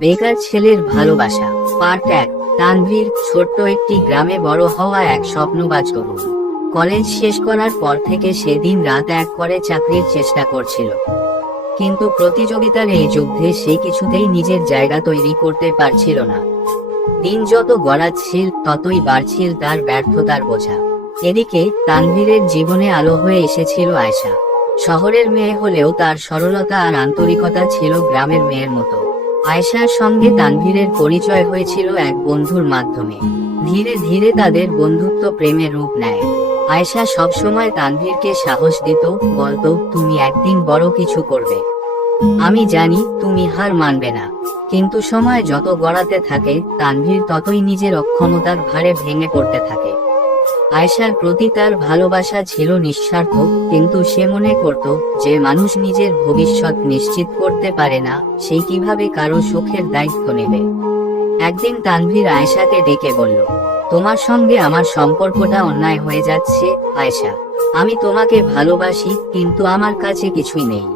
বেকার ছেলের ভালোবাসা পার্ট 1। তানভীর ছোট্ট একটি গ্রামে বড় হওয়া এক স্বপ্নবাজ তরুণ। কলেজ শেষ করার পর থেকে সে দিন রাত এক করে চাকরির চেষ্টা করছিল, কিন্তু প্রতিযোগিতার এই যুদ্ধে সে কিছুতেই নিজের জায়গা তৈরি করতে পারছিল না। দিন যত গড়াচ্ছিল ততই বাড়ছিল তার ব্যর্থতার বোঝা। এদিকে তানভীরের জীবনে আলো হয়ে এসেছিল আয়েশা। শহরের মেয়ে হলেও তার সরলতা আর আন্তরিকতা ছিল গ্রামের মেয়ের মতো। আয়েশার সঙ্গে তানভীরের পরিচয় হয়েছিল এক বন্ধুর মাধ্যমে। ধীরে ধীরে তাদের বন্ধুত্ব প্রেমে রূপ নেয়। আয়েশা সবসময় তানভীরকে সাহস দিত, বলতো, তুমি একদিন বড় কিছু করবে, আমি জানি তুমি হার মানবে না। কিন্তু সময় যত গড়াতে থাকে তানভীর ততই নিজের অক্ষমতার ভারে ভেঙে পড়তে থাকে। আয়েশার প্রতি তার ভালোবাসা ছিল নিঃস্বার্থ, কিন্তু সে মনে করত যে মানুষ নিজের ভবিষ্যৎ নিশ্চিত করতে পারে না, সে কিভাবে কারো সুখের দায়িত্ব নেবে। একদিন তানভীর আয়েশাকে ডেকে বলল, তোমার সঙ্গে আমার সম্পর্কটা অন্যায় হয়ে যাচ্ছে আয়েশা। আমি তোমাকে ভালোবাসি, কিন্তু আমার কাছে কিছুই নেই।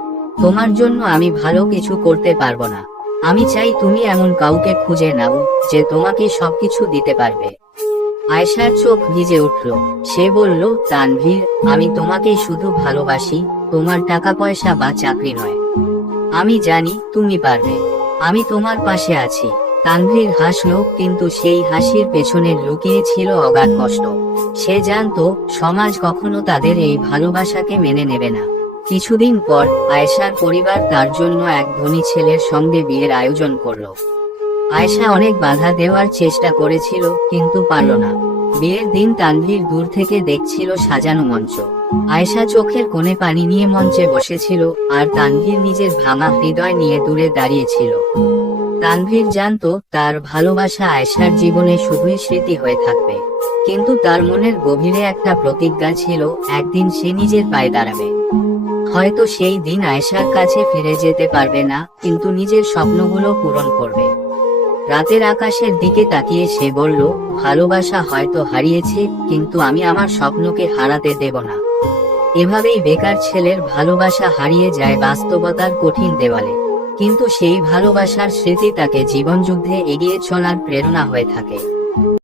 তোমার জন্য আমি ভালো কিছু করতে পারবো না। আমি চাই তুমি এমন কাউকে খুঁজে নাও যে তোমাকে সবকিছু দিতে পারবে। আয়েশার চোখ ভিজে উঠল। সে বলল, তানভীর, আমি তোমাকে শুধু ভালোবাসি, তোমার টাকা পয়সা বা চাকরি নয়। আমি জানি তুমি পারবে, আমি তোমার পাশে আছি। তানভীর হাসল, কিন্তু সেই হাসির পেছনে লুকিয়ে ছিল অগাধ কষ্ট। সে জানতো সমাজ কখনো তাদের এই ভালোবাসাকে মেনে নেবে না। কিছুদিন পর আয়েশার পরিবার তার জন্য এক ধনী ছেলের সঙ্গে বিয়ের আয়োজন করল। আয়েশা অনেক বাধা দেওয়ার চেষ্টা করেছিল, কিন্তু পারল না। বিয়ের দিন তানভীর দূর থেকে দেখছিল সাজানো মঞ্চ। আয়েশা চোখের কোণে পানি নিয়ে মঞ্চে বসেছিল, আর তানভীর নিজের ভাঙা হৃদয় নিয়ে দূরে দাঁড়িয়েছিল। তানভীর জানতো তার ভালোবাসা আয়েশার জীবনে শুধুই স্মৃতি হয়ে থাকবে, কিন্তু তার মনের গভীরে একটা প্রতিজ্ঞা ছিল, একদিন সে নিজের পায়ে দাঁড়াবে। হয়তো সেই দিন আয়েশার কাছে ফিরে যেতে পারবে না, কিন্তু নিজের স্বপ্নগুলো পূরণ করবে। রাতের আকাশের দিকে তাকিয়ে সে বলল, ভালোবাসা হয়তো হারিয়েছে, কিন্তু আমি আমার স্বপ্নকে হারাতে দেব না। এভাবেই বেকার ছেলের ভালোবাসা হারিয়ে যায় বাস্তবতার কঠিন দেওয়ালে, কিন্তু সেই ভালোবাসার স্মৃতি তাকে জীবনযুদ্ধে এগিয়ে চলার প্রেরণা হয়ে থাকে।